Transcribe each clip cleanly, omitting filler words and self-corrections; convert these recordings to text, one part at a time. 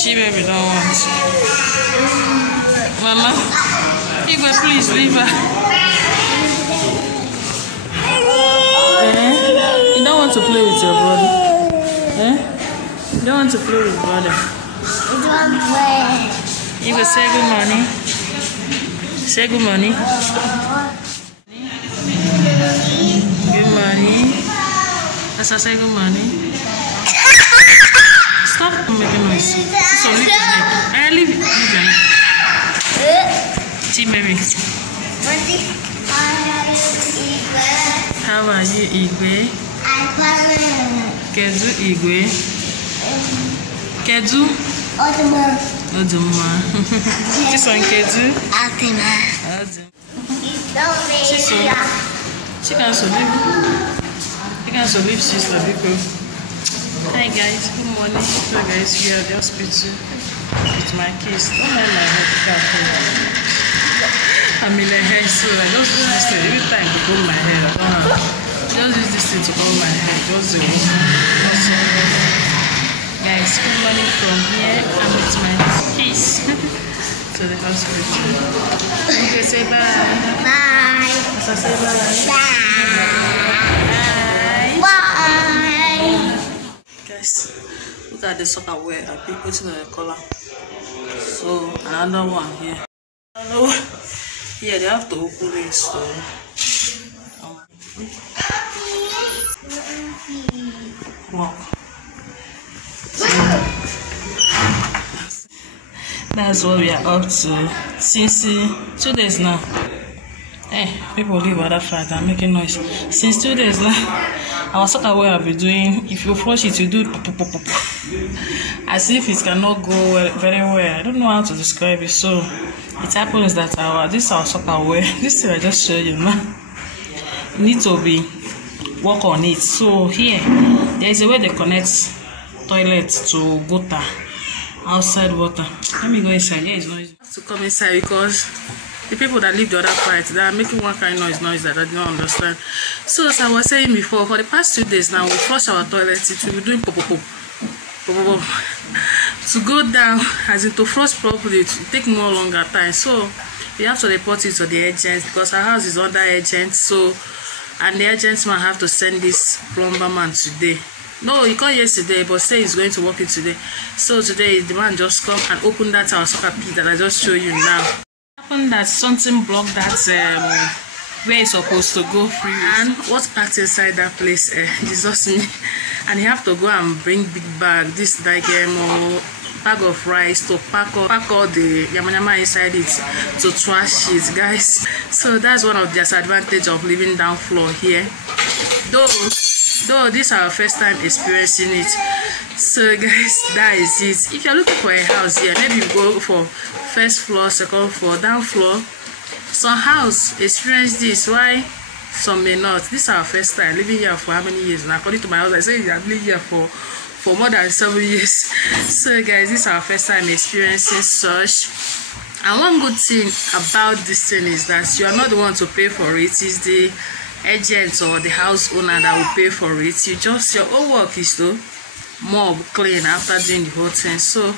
Chibaby don't want. Mama, Igwe, please leave her. You don't want to play with your brother? You don't want to play with brother? Igwe, say good morning. Say good morning. Good morning. As I say good morning. Stop making noise. So leave your neck. Leave your neck. Chibaby. How are you, Igwe? Kedu, Igwe? Kedu? Oduma. This one, Kedu? Oduma. She can so leave sister because. Hi guys, good morning. So guys, we are at the hospital with my kids. Don't mind my hair. I'm in a hair, so I just use this thing every time to comb my hair. I don't have. Just use this thing to comb my hair. Just guys, good morning from here. I'm with my kids to the hospital. Okay, say bye. Bye. So say bye. Bye. Bye. Guys, look at the soccer wear I've been putting on the collar. So another one here. Another one. Yeah, they have to open it. So wow. That's what we are up to since 2 days now. Hey, people leave other flat and making noise. Since 2 days now, our soccer wear I've been doing. If you flush it, you do as if it cannot go very well. I don't know how to describe it. So it happens that this is our soccer wear. This thing I just showed you now. You need to work on it. So here there is a way they connect toilet to gutter, outside water. Let me go inside. Yeah, it's noisy. I have to come inside because the people that live the other part, they are making one kind of noise that I don't understand. So as I was saying before, for the past 2 days now, we flush our toilet. It will be doing pop. To go down, as in to flush properly, it will take more longer time. So we have to report it to the agent because our house is under agent. So and the agent man have to send this plumber man today. No, he called yesterday, but say he's going to work it today. So today the man just come and open that our soccer pit that I just show you now. That something blocked that where it's supposed to go free, and what's packed inside that place, Jesus me. And you have to go and bring big bag, this like bag of rice to pack all the yama inside it to trash it, guys. So that's one of the disadvantages of living down floor here, though this is our first time experiencing it. So guys, that is it. If you're looking for a house here, maybe you go for first floor, second floor, down floor. Some house experience this, why some may not. This is our first time living here for how many years now? According to my house, I say I've lived here for more than 7 years. So guys, this is our first time experiencing such. And one good thing about this thing is that you are not the one to pay for it. It's the agent or the house owner that will pay for it. Your own work is to mob, clean after doing the whole thing. So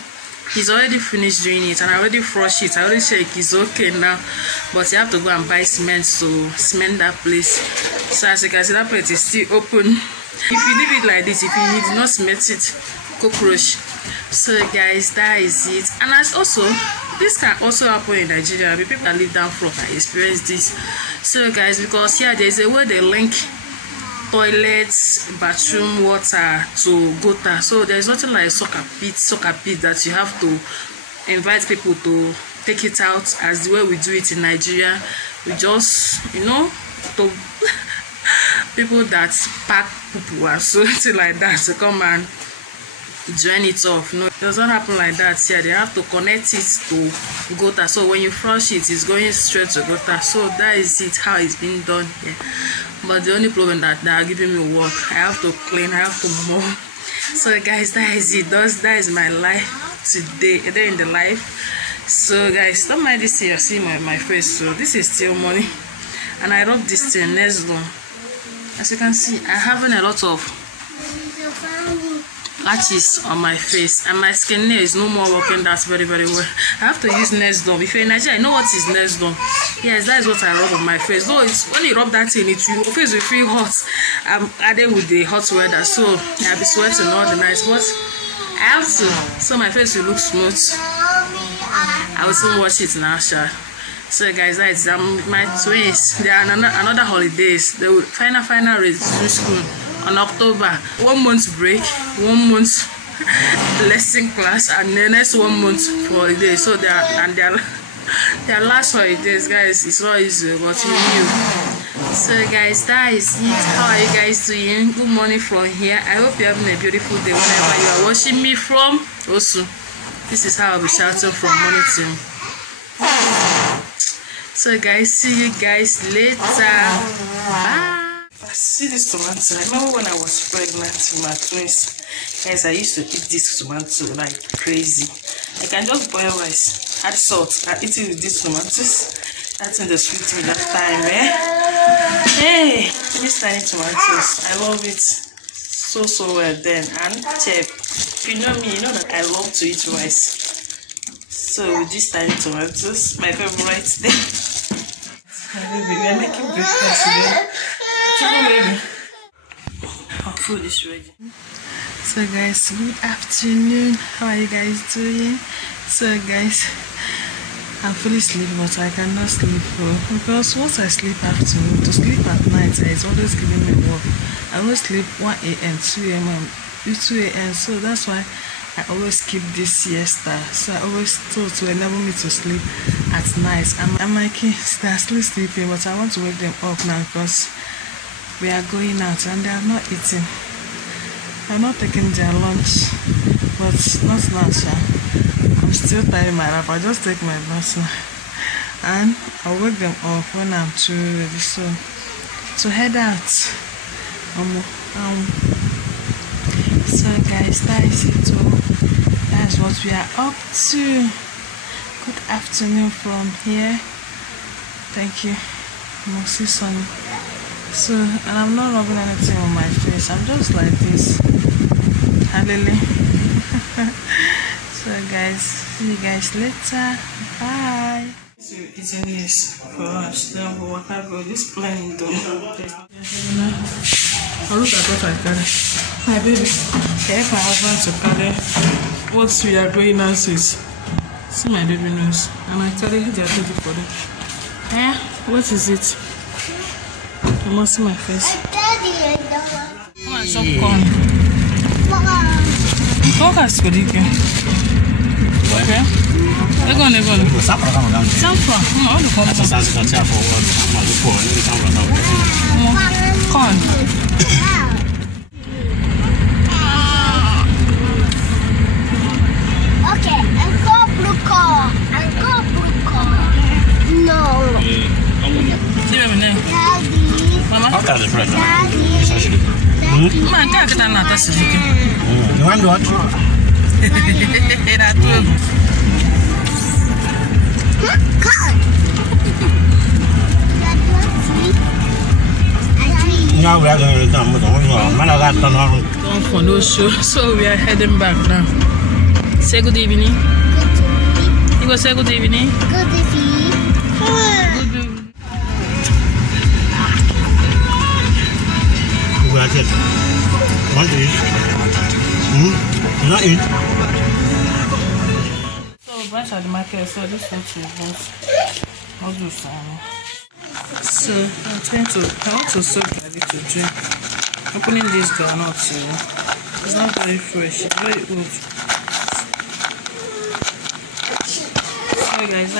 he's already finished doing it, and I already flushed it. I already check it's okay now, but you have to go and buy cement to cement that place. So as you can see, that place is still open. If you leave it like this, if you did not cement it, cockroach. So guys, that is it. And as also, this can also happen in Nigeria. The people that live down floor can experience this. So guys, because here there is a way they link toilets, bathroom, water to gutter. So there's nothing like soccer pit that you have to invite people to take it out as the way we do it in Nigeria. We just, to people that pack people and something like that to come and drain it off. No, it does not happen like that here. They have to connect it to gutter. So when you flush it, it's going straight to gutter. So that is it, how it's being done here. But the only problem that they are giving me work, I have to clean, I have to mop. So guys, that is it. That is my life today, a day in the life. So guys, don't mind this thing you're seeing my face. So this is still money, and I wrote this thing next one. As you can see, I'm having a lot of lashes on my face, and my skin is no more working that very well. I have to use Nesdome. If you're in Nigeria, you know what is Nesdome. Yes, that is what I rub on my face. Though it's when you rub that thing, your face will feel hot. I'm adding with the hot weather, so I'll be sweating all the night, but I have to, so my face will look smooth. I will still watch it now, sure. So guys, that is my twins. They are another holidays. They will final resume school on October. 1 month break, 1 month lesson class, and the next 1 month for holiday. So their last holidays, guys, it's not easy, but you knew. So guys, that is it. How are you guys doing? Good morning from here. I hope you're having a beautiful day whenever you are watching me from. Also, this is how I'll be shouting from morning till. So guys, see you guys later. Bye. See this tomato. I remember when I was pregnant with my twins, guys, I used to eat this tomato like crazy. I can just boil rice, add salt, and eat it with these tomatoes. That's in the sweet me that time, Hey, these tiny tomatoes, I love it so well then. And chef, if you know me, you know that I love to eat rice. So with these tiny tomatoes, my favorite thing. Baby, we are making breakfast today. Baby. Our food is ready. So guys, good afternoon. How are you guys doing? So guys, I'm fully sleeping, but I cannot sleep because once I sleep afternoon, to sleep at night is always giving me work. I always sleep 1 a.m., 2 a.m., 2 a.m. So that's why I always keep this siesta. So I always told to enable me to sleep at night. And my kids, they are still sleeping, but I want to wake them up now because we are going out and they are not eating. I'm not taking their lunch, but not now. I'm still tying my wrap. I just take my bath now, and I'll wake them up when I'm too ready. So to head out. So guys, that is it. That's what we are up to. Good afternoon from here. Thank you, Moxie Sunny. So, and I'm not rubbing anything on my face. I'm just like this. Hallelujah. So guys, see you guys later. Bye. So eating this for us. Then we'll walk out with this plain though. Oh, look at what I carry. My baby. Help my husband to carry what we are going on is. See my baby nose. And I carry their baby for them. Eh? What is it? You must see my face. Come on, some corn. Focus, good evening. Okay. They're going. Sample. Corn. Okay, and go blue corn. No. Daddy. Mama. Daddy. Man, can't get another Suzuki. You want what? Now we are going to come with Don't for no show. So we are heading back now. Say good evening. You go say good evening. Good evening. Want to eat? You not eat? So branch at the market, so this is what you want. I'll do some. So I want to soak ready to drink. Opening this granite, it's not very fresh, it's very old. So guys,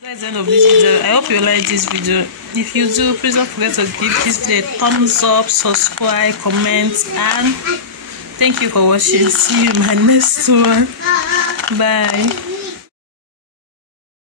that's the end of this video. I hope you like this video. If you do, please don't forget to give this video a thumbs up, subscribe, comment, and thank you for watching. See you in my next one. Bye.